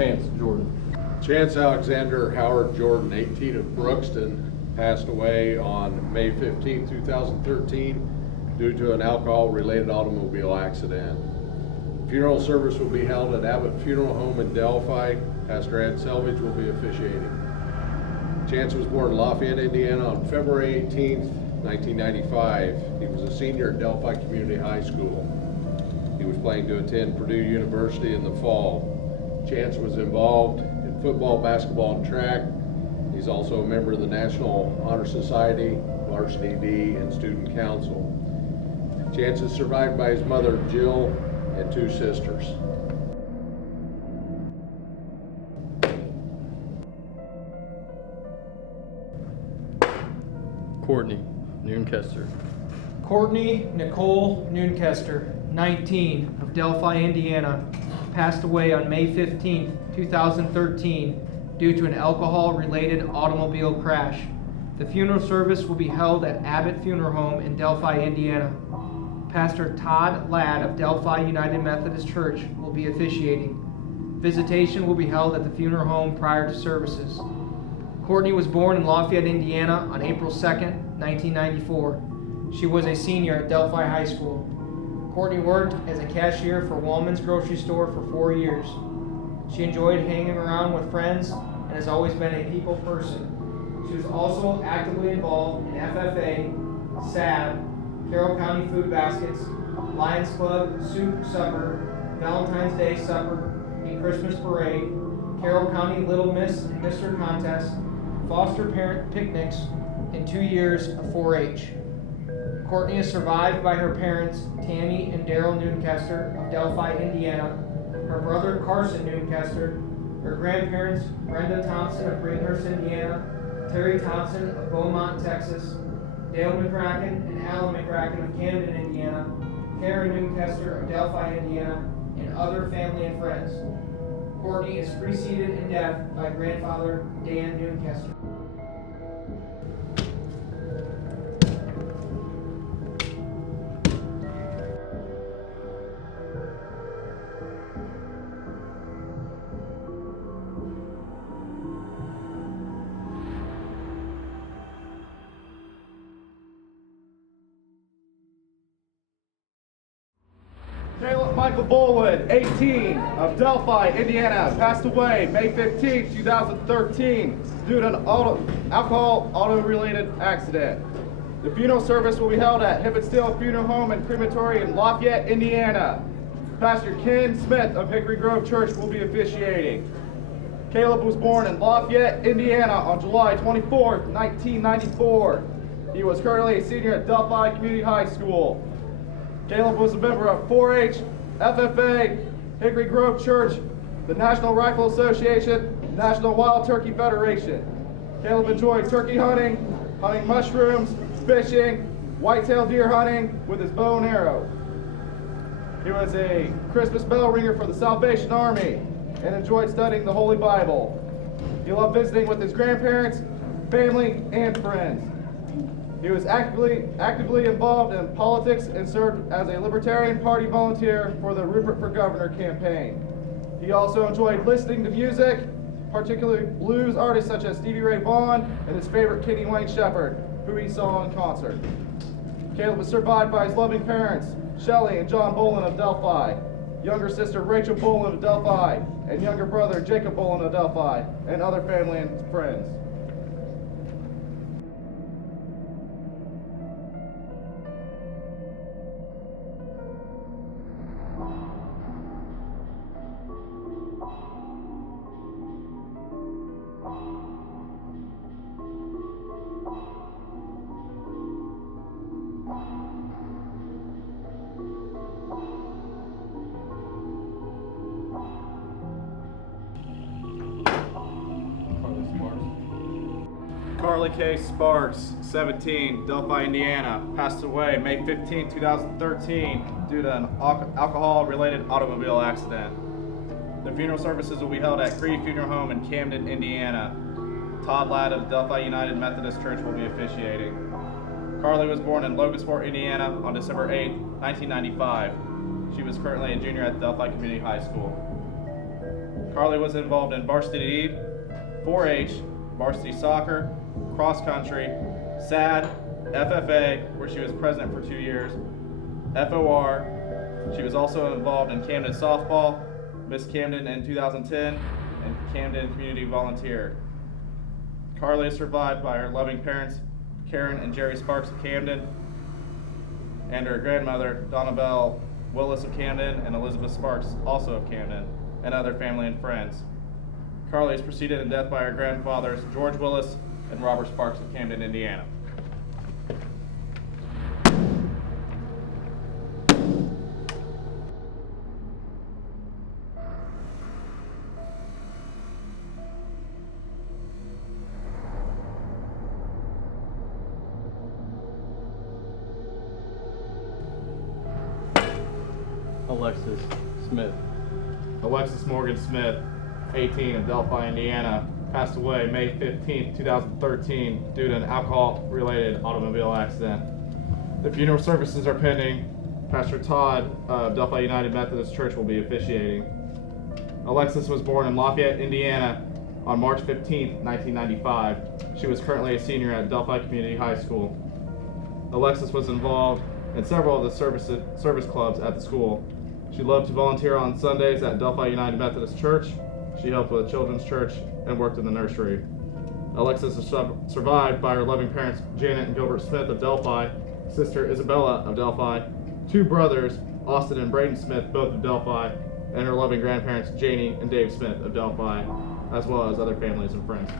Chance Jordan. Chance Alexander Howard Jordan, 18 of Brookston, passed away on May 15, 2013 due to an alcohol-related automobile accident. Funeral service will be held at Abbott Funeral Home in Delphi. Pastor Ed Selvage will be officiating. Chance was born in Lafayette, Indiana on February 18, 1995. He was a senior at Delphi Community High School. He was planning to attend Purdue University in the fall. Chance was involved in football, basketball, and track. He's also a member of the National Honor Society, Varsity D, and Student Council. Chance is survived by his mother, Jill, and 2 sisters. Courtney Noonkester. Courtney Nicole Noonkester, 19, of Delphi, Indiana, passed away on May 15, 2013 due to an alcohol-related automobile crash. The funeral service will be held at Abbott Funeral Home in Delphi, Indiana. Pastor Todd Ladd of Delphi United Methodist Church will be officiating. Visitation will be held at the funeral home prior to services. Courtney was born in Lafayette, Indiana on April 2, 1994. She was a senior at Delphi High School. Courtney worked as a cashier for Wallman's grocery store for 4 years. She enjoyed hanging around with friends and has always been a people person. She was also actively involved in FFA, SAB, Carroll County Food Baskets, Lions Club, Soup Supper, Valentine's Day Supper, a Christmas Parade, Carroll County Little Miss and Mr. Contest, foster parent picnics, and 2 years of 4-H. Courtney is survived by her parents, Tammy and Daryl Noonkester of Delphi, Indiana, her brother Carson Noonkester, her grandparents Brenda Thompson of Bringhurst, Indiana, Terry Thompson of Beaumont, Texas, Dale McCracken and Alan McCracken of Camden, Indiana, Karen Noonkester of Delphi, Indiana, and other family and friends. Courtney is preceded in death by grandfather Dan Noonkester. Caleb Michael Bolwood, 18, of Delphi, Indiana, passed away May 15, 2013 due to an auto-related accident. The funeral service will be held at Instill Funeral Home and Crematory in Lafayette, Indiana. Pastor Ken Smith of Hickory Grove Church will be officiating. Caleb was born in Lafayette, Indiana on July 24, 1994. He was currently a senior at Delphi Community High School. Caleb was a member of 4-H, FFA, Hickory Grove Church, the National Rifle Association, National Wild Turkey Federation. Caleb enjoyed turkey hunting, hunting mushrooms, fishing, whitetail deer hunting with his bow and arrow. He was a Christmas bell ringer for the Salvation Army and enjoyed studying the Holy Bible. He loved visiting with his grandparents, family, and friends. He was actively involved in politics and served as a Libertarian Party volunteer for the Rupert for Governor campaign. He also enjoyed listening to music, particularly blues artists such as Stevie Ray Vaughan and his favorite Kenny Wayne Shepherd, who he saw in concert. Caleb was survived by his loving parents, Shelley and John Bolin of Delphi, younger sister Rachel Bolin of Delphi, and younger brother Jacob Bolin of Delphi, and other family and friends. Carly K. Sparks, 17, Delphi, Indiana, passed away May 15, 2013 due to an alcohol-related automobile accident. The funeral services will be held at Cree Funeral Home in Camden, Indiana. Todd Ladd of Delphi United Methodist Church will be officiating. Carly was born in Logansport, Indiana on December 8, 1995. She was currently a junior at Delphi Community High School. Carly was involved in varsity 4-H, varsity soccer, cross country, SAD, FFA, where she was president for 2 years, FOR. She was also involved in Camden softball, Miss Camden in 2010, and Camden Community Volunteer. Carly is survived by her loving parents, Karen and Jerry Sparks of Camden, and her grandmother, Donna Bell Willis of Camden, and Elizabeth Sparks, also of Camden, and other family and friends. Carly is preceded in death by her grandfathers, George Willis and Robert Sparks of Camden, Indiana. Alexis Smith. Alexis Morgan Smith, 18, of Delphi, Indiana, passed away May 15, 2013 due to an alcohol-related automobile accident. The funeral services are pending. Pastor Todd of Delphi United Methodist Church will be officiating. Alexis was born in Lafayette, Indiana on March 15, 1995. She was currently a senior at Delphi Community High School. Alexis was involved in several of the service clubs at the school. She loved to volunteer on Sundays at Delphi United Methodist Church. She helped with children's church and worked in the nursery. Alexis is survived by her loving parents, Janet and Gilbert Smith of Delphi, sister Isabella of Delphi, 2 brothers, Austin and Braden Smith, both of Delphi, and her loving grandparents, Janie and Dave Smith of Delphi, as well as other families and friends.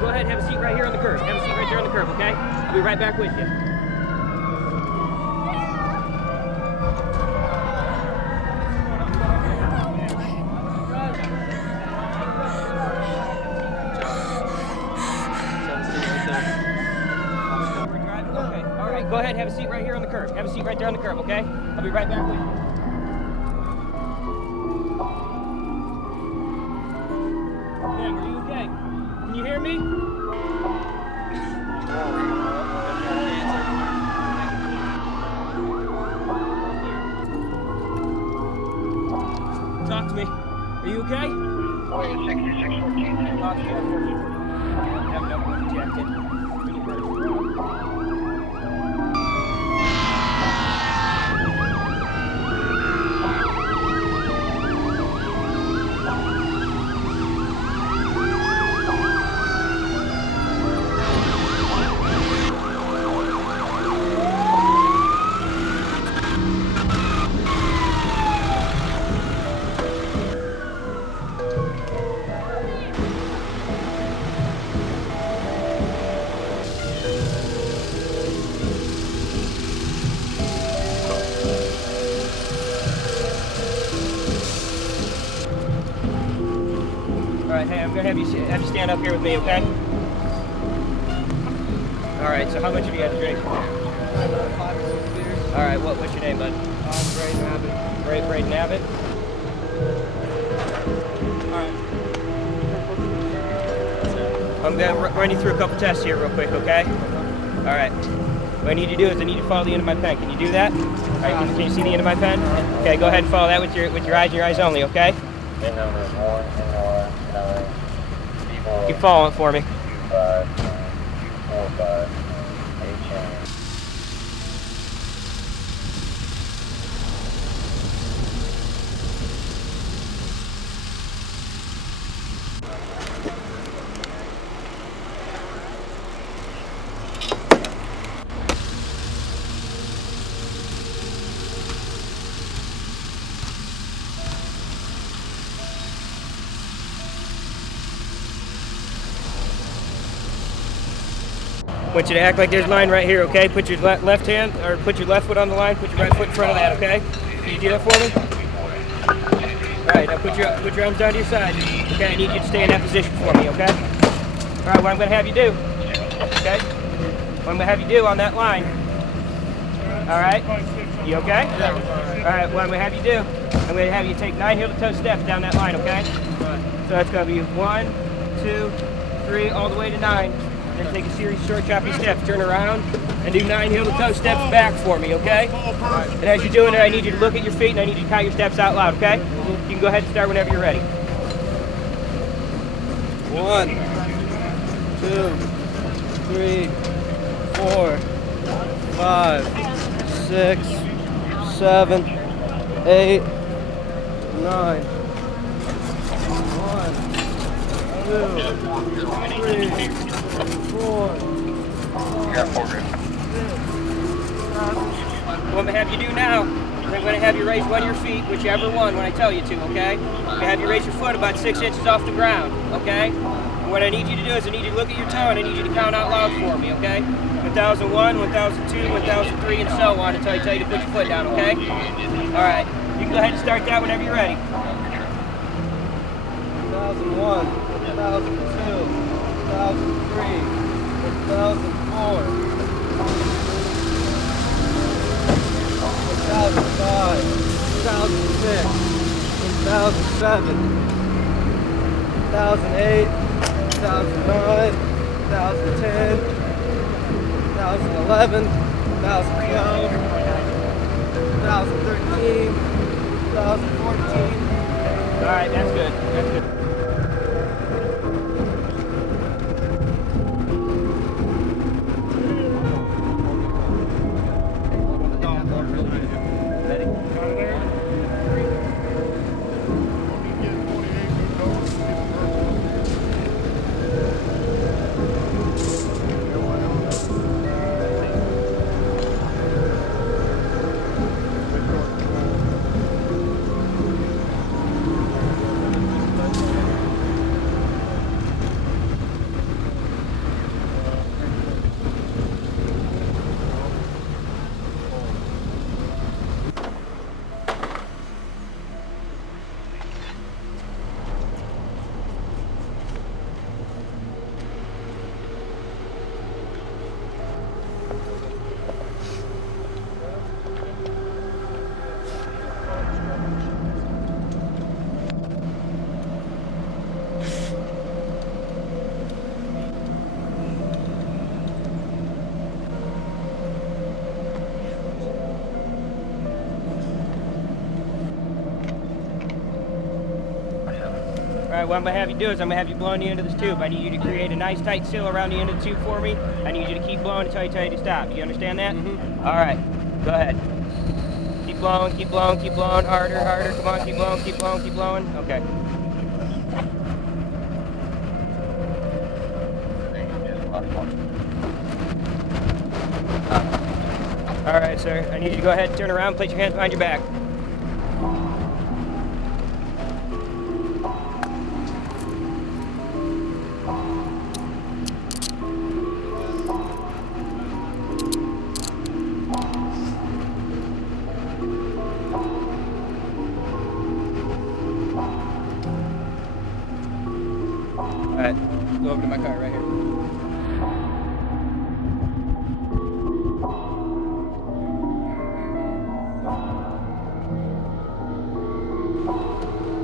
Go ahead and have a seat right here on the curb. Have a seat right there on the curb, okay? I'll be right back with you. go ahead and have a seat right here on the curb. Have a seat right there on the curb, okay? I'll be right back with you. Ma'am, are you okay? Can you hear me? Talk to me. Are you okay? Oh, yeah, 6614. Talk to me. I have no one jacket. Alright, hey, I'm gonna have you stand up here with me, okay? Alright, so how much have you had to drink? 5 or 6 beers. Alright, what's your name, bud? Braden Abbott. Braden Abbott? I'm gonna run you through a couple tests here real quick, okay? Alright. What I need you to do is I need you to follow the end of my pen. Can you do that? Alright, can you see the end of my pen? Okay, go ahead and follow that with your eyes and your eyes only, okay? Keep following it for me. 245, 8 I want you to act like there's a line right here, okay? Put your left hand, or put your left foot on the line, put your right foot in front of that, okay? Can you do that for me? Alright, now put your arms down to your side. Okay, I need you to stay in that position for me, okay? Alright, what I'm gonna have you do, okay? What I'm gonna have you do on that line. Alright? You okay? Alright, what I'm gonna have you do, I'm gonna have you take 9 heel-to-toe steps down that line, okay? So that's gonna be 1, 2, 3, all the way to 9. Then take a series of short, choppy steps, turn around, and do 9 heel-to-toe steps back for me, okay? And as you're doing it, I need you to look at your feet, and I need you to count your steps out loud, okay? You can go ahead and start whenever you're ready. 1, 2, 3, 4, 5, 6, 7, 8, 9. 1, 2, 3, 4. What I'm going to have you do now is I'm going to have you raise one of your feet, whichever one, when I tell you to, okay? I'm going to have you raise your foot about 6 inches off the ground, okay? And what I need you to do is I need you to look at your toe and I need you to count out loud for me, okay? 1001, 1002, 1003, and so on until I tell you to put your foot down, okay? All right. You can go ahead and start that whenever you're ready. 1001, 1002, 1003, 1004, 1005, 1006, 1007, 1008, 2009, 2010, 2011, 2012, 2013, 2014. All right, that's good. That's good. right, what I'm gonna have you do is I'm gonna have you blow on the end of this tube. I need you to create a nice tight seal around the end of the tube for me. I need you to keep blowing until I tell you to stop. You understand that? All right, go ahead. Keep blowing, keep blowing, keep blowing, harder, harder. Come on, keep blowing, keep blowing, keep blowing. Okay. All right, sir. I need you to go ahead and turn around, place your hands behind your back. All right, go over to my car right here.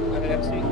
Go ahead, have a seat.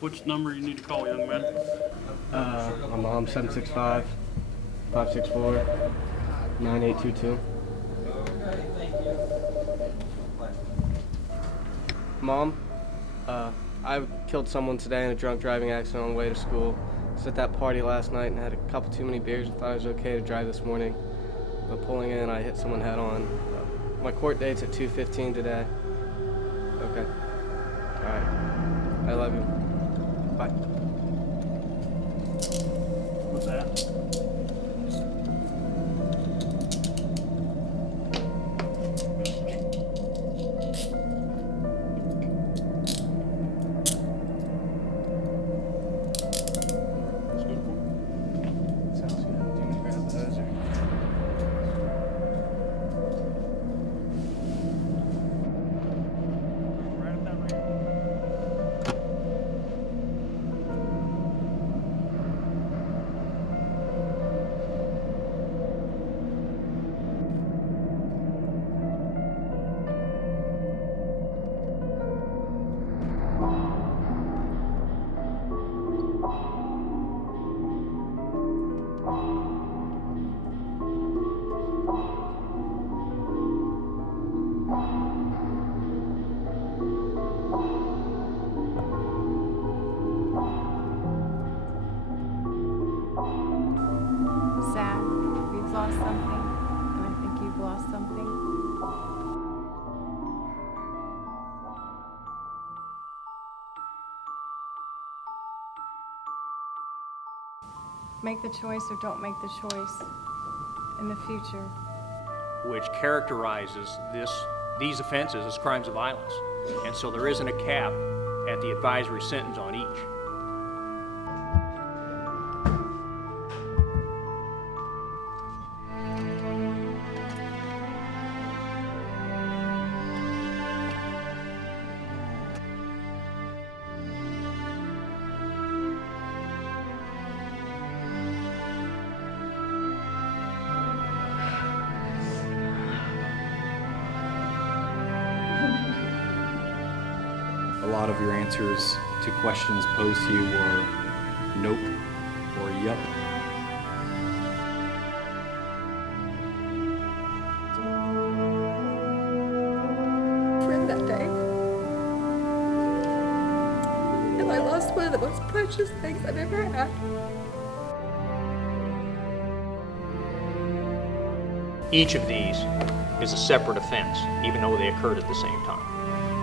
Which number you need to call, young man? My mom, 765-564-9822. Mom, I killed someone today in a drunk driving accident on the way to school. I was at that party last night and had a couple too many beers and thought it was okay to drive this morning. But pulling in, I hit someone head on. My court date's at 2:15 today. Okay. All right. I love you. Bye. What's that? Sounds good. Do you want me to grab the hose or? Right up that ramp. Sad. We've lost something, and I think you've lost something. Make the choice or don't make the choice in the future. Which characterizes these offenses as crimes of violence. And so there isn't a cap at the advisory sentence on each. A lot of your answers to questions posed to you were nope or yup. Friend that day. And I lost one of the most precious things I've ever had. Each of these is a separate offense, even though they occurred at the same time.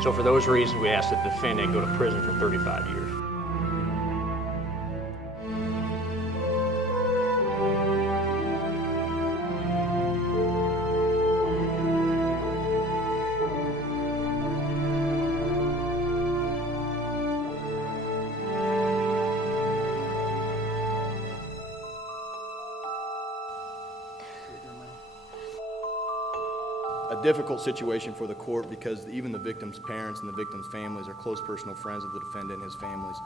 So for those reasons, we ask that the defendant go to prison for 35 years. A difficult situation for the court because even the victim's parents and the victim's families are close personal friends of the defendant and his families.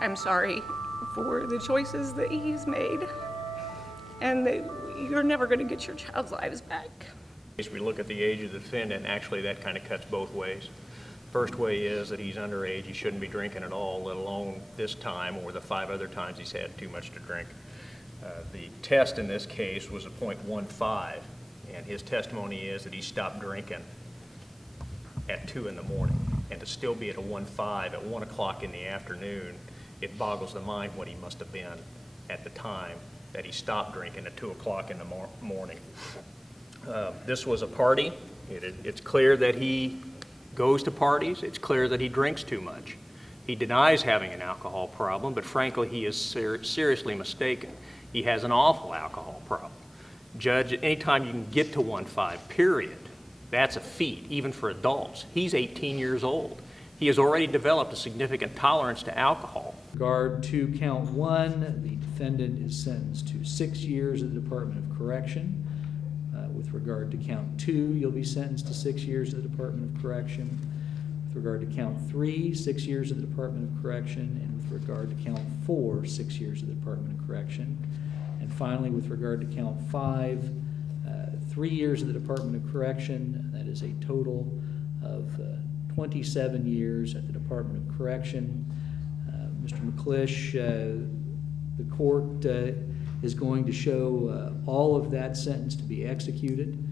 I'm sorry for the choices that he's made, and that you're never going to get your child's lives back. As we look at the age of the defendant, actually that kind of cuts both ways. First way is that he's underage, he shouldn't be drinking at all, let alone this time or the 5 other times he's had too much to drink. The test in this case was a .15, and his testimony is that he stopped drinking at 2 in the morning. And to still be at a 1.5 at 1 o'clock in the afternoon, it boggles the mind what he must have been at the time that he stopped drinking at 2 o'clock in the morning. This was a party. It's clear that he goes to parties. It's clear that he drinks too much. He denies having an alcohol problem, but frankly, he is seriously mistaken. He has an awful alcohol problem. Judge, anytime you can get to 1.5, period, that's a feat, even for adults. He's 18 years old. He has already developed a significant tolerance to alcohol. With regard to count 1, the defendant is sentenced to 6 years at the Department of Correction. With regard to count 2, you'll be sentenced to 6 years at the Department of Correction. With regard to count 3, 6 years at the Department of Correction. And with regard to count 4, 6 years at the Department of Correction. And finally, with regard to count 5, 3 years at the Department of Correction. That is a total of 27 years at the Department of Correction. Mr. McClish, the court is going to show all of that sentence to be executed.